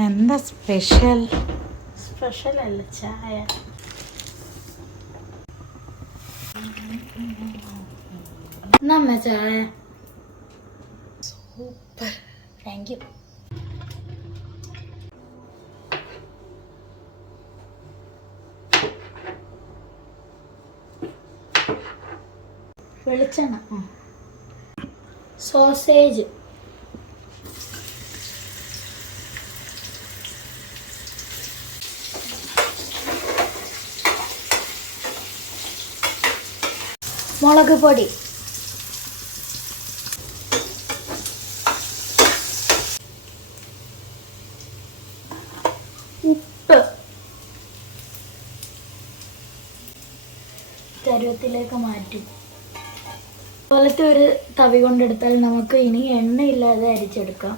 എന്താ special? Special അല്ല, ചായ. നമ്മ ചായ സൂപ്പർ. Thank you. വെളിച്ചെണ്ണ. സോസേജ്. മുളക് പൊടി. ഉപ്പ്. ചരുവത്തിലേക്ക് മാറ്റും. പോലത്തെ ഒരു തവി കൊണ്ടെടുത്താൽ നമുക്ക് ഇനി എണ്ണയില്ലാതെ അരിച്ചെടുക്കാം.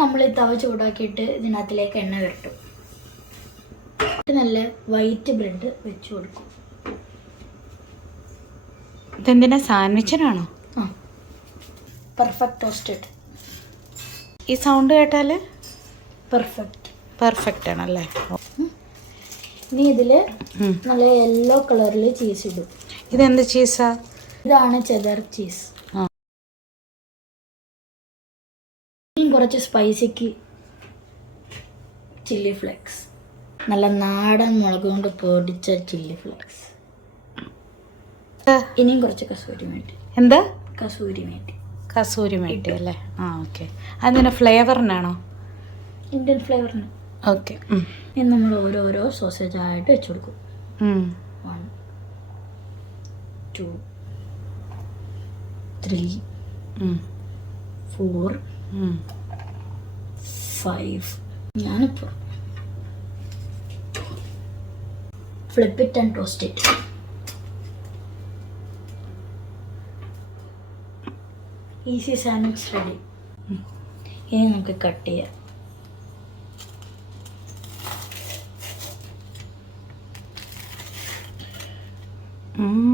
നമ്മൾ ഈ തവ ചൂടാക്കിയിട്ട് ഇതിനകത്തിലേക്ക് എണ്ണ വരട്ടും. നല്ല വൈറ്റ് ബ്രെഡ് വെച്ച് കൊടുക്കും. ഇതെന്തിനാ, സാൻഡ്വിച്ചിനാണോ? ആ, പെർഫെക്റ്റ് ടോസ്റ്റഡ്. ഈ സൗണ്ട് കേട്ടാൽ പെർഫെക്റ്റ് ആണല്ലേ? ഇനി ഇതിൽ നല്ല യെല്ലോ കളറിൽ ചീസ് ഇടും. ഇതെന്ത് ചീസാ? ഇതാണ് ചെദർ ചീസ്. ഇനി കുറച്ച് സ്പൈസിക്ക് ചില്ലി ഫ്ലേക്സ്. നല്ല നാടൻ മുളക് കൊണ്ട് പൊടിച്ച ചില്ലി ഫ്ലേക്സ്. ഇനിയും കുറച്ച് കസൂരി മേട്ടി. എന്താ? കസൂരി മേട്ടി അല്ലേ? ആ, ഓക്കെ. അതിന് ഫ്ലേവറിനാണോ? ഇന്ത്യൻ ഫ്ലേവറിന്. ഓക്കെ. ഇനി നമ്മൾ ഓരോരോ സോസേജ് ആയിട്ട് വെച്ച് കൊടുക്കും. 1 2 3 4 5. ഞാനിപ്പോൾ flip it and toast it. Easy sandwich ready. ഇനി നമുക്ക് കട്ട് ചെയ്യാം. Mm.